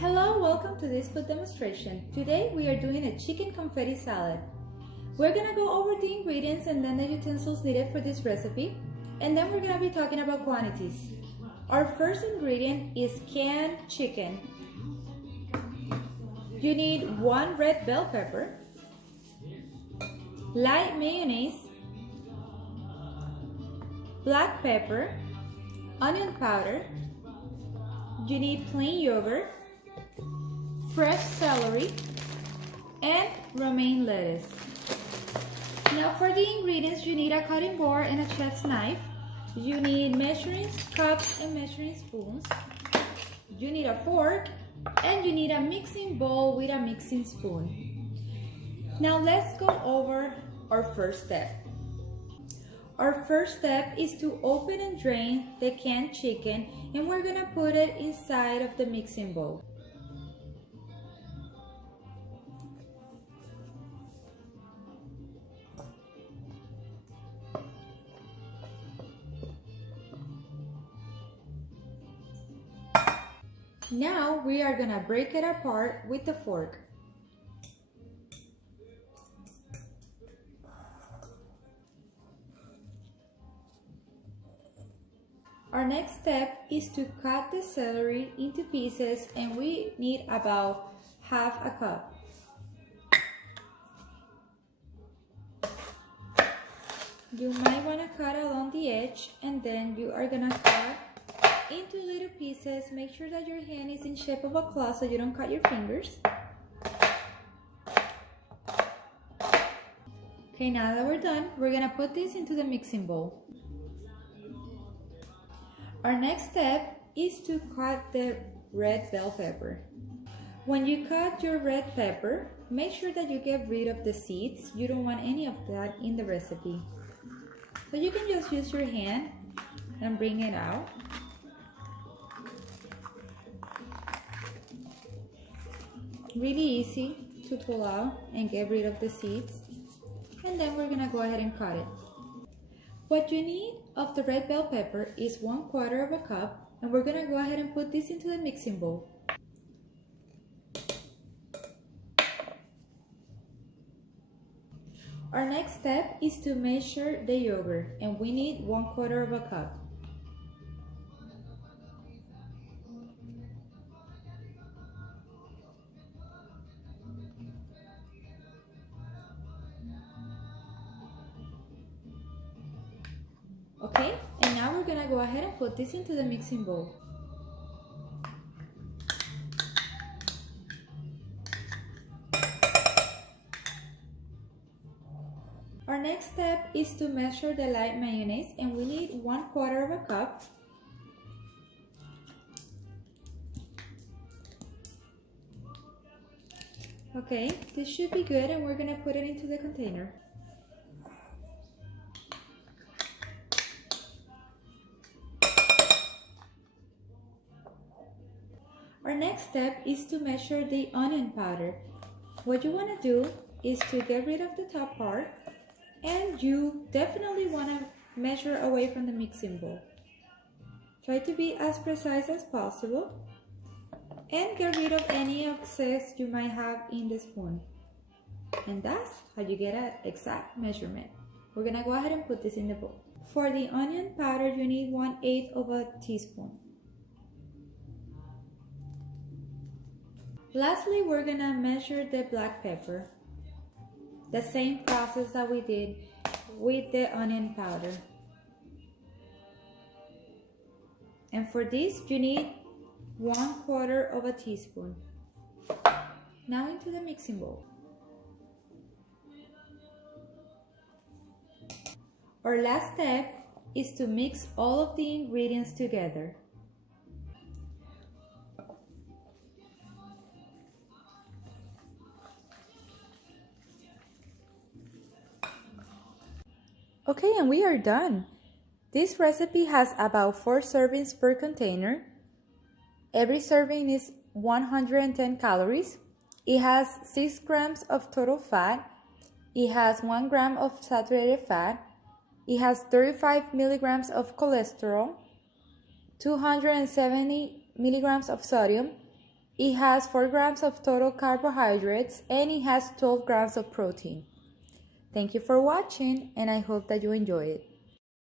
Hello, welcome to this food demonstration. Today we are doing a chicken confetti salad. We're gonna go over the ingredients and then the utensils needed for this recipe, and then we're gonna be talking about quantities. Our first ingredient is canned chicken. You need 1 red bell pepper, light mayonnaise, black pepper, onion powder. You need plain yogurt, fresh celery, and romaine lettuce. Now for the ingredients, you need a cutting board and a chef's knife. You need measuring cups and measuring spoons. You need a fork, and you need a mixing bowl with a mixing spoon. Now let's go over our first step. Our first step is to open and drain the canned chicken, and we're gonna put it inside of the mixing bowl. Now we are gonna break it apart with the fork. Our next step is to cut the celery into pieces, and we need about half a cup. You might want to cut along the edge, and then you are gonna cut into little pieces. Make sure that your hand is in shape of a claw so you don't cut your fingers. Okay, now that we're done, we're gonna put this into the mixing bowl. Our next step is to cut the red bell pepper. When you cut your red pepper, make sure that you get rid of the seeds. You don't want any of that in the recipe. So you can just use your hand and bring it out. Really easy to pull out and get rid of the seeds. And then we're gonna go ahead and cut it. What you need of the red bell pepper is 1/4 of a cup, and we're gonna go ahead and put this into the mixing bowl. Our next step is to measure the yogurt, and we need 1/4 of a cup. Okay, and now we're gonna go ahead and put this into the mixing bowl. Our next step is to measure the light mayonnaise, and we need 1/4 of a cup. Okay, this should be good, and we're gonna put it into the container. Our next step is to measure the onion powder. What you want to do is to get rid of the top part, and you definitely want to measure away from the mixing bowl. Try to be as precise as possible and get rid of any excess you might have in the spoon. And that's how you get an exact measurement. We're gonna go ahead and put this in the bowl. For the onion powder, you need 1/8 of a teaspoon. Lastly, we're gonna measure the black pepper. The same process that we did with the onion powder. And for this, you need 1/4 of a teaspoon. Now into the mixing bowl. Our last step is to mix all of the ingredients together. Okay, and we are done. This recipe has about 4 servings per container. Every serving is 110 calories. It has 6 grams of total fat. It has 1 gram of saturated fat. It has 35 milligrams of cholesterol, 270 milligrams of sodium. It has 4 grams of total carbohydrates and it has 12 grams of protein. Thank you for watching and I hope that you enjoy it.